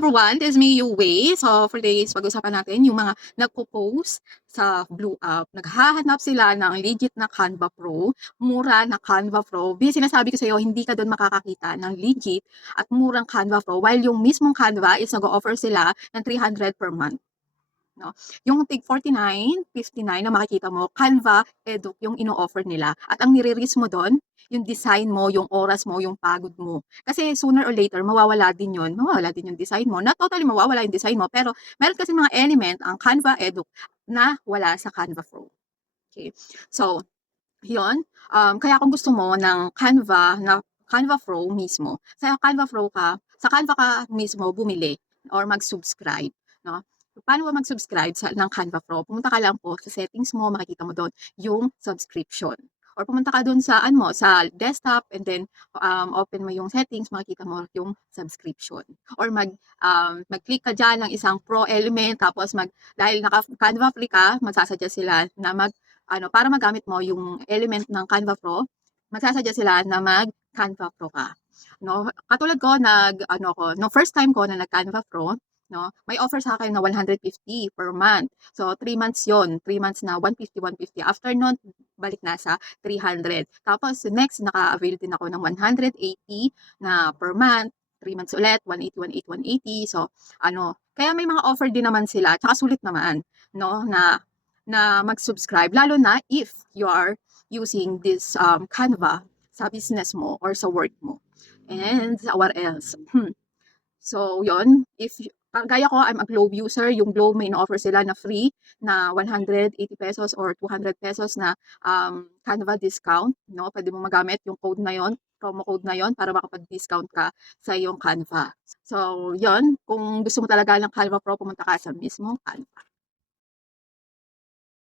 everyone, this is me, Wei. So for today's pag-usapan natin yung mga nagpo-post sa Blue App. Naghahanap sila ng legit na Canva Pro, mura na Canva Pro. Sinasabi ko sa iyo, hindi ka doon makakakita ng legit at murang Canva Pro while yung mismong Canva is nag-offer sila ng 300 per month. No? Yung tig 49.59 na makikita mo, Canva Edu yung ino-offer nila. At ang nire-risk mo doon, yung design mo, yung oras mo, yung pagod mo. Kasi sooner or later, mawawala din yun. Mawawala din yung design mo. Not totally mawawala yung design mo, pero meron kasi mga element ang Canva Edu na wala sa Canva Pro. Okay. So, yun. Kaya kung gusto mo ng Canva na Canva Pro mismo, sa Canva ka mismo bumili or mag-subscribe, no? Paano ba mag-subscribe ng Canva Pro? Pumunta ka lang po sa settings mo, makikita mo doon yung subscription. Or pumunta ka doon sa sa desktop and then open mo yung settings, makikita mo yung subscription. Or mag-click ka diyan ng isang pro element tapos dahil naka Canva free ka, magsasuggest sila na para magamit mo yung element ng Canva Pro, magsasuggest sila na mag-Canva Pro ka. No, katulad ko no first time ko na nag-Canva Pro, no, may offer sa akin na 150 per month. So 3 months 'yon, 3 months na 150. After nun, balik na sa 300. Tapos next naka-avail din ako ng 180 na per month, 3 months ulit, 180, 180. So kaya may mga offer din naman sila, tsaka sulit naman, no, na mag-subscribe, lalo na if you are using this Canva sa business mo or sa work mo. And what else? So, yon. Gaya ko, I'm a Globe user. Yung Globe may in-offer sila na free na 180 pesos or 200 pesos na Canva discount. No? Pwede mo magamit yung code na yon, promo code na yon para makapag-discount ka sa iyong Canva. So, yon. Kung gusto mo talaga ng Canva Pro, pumunta ka sa mismo Canva.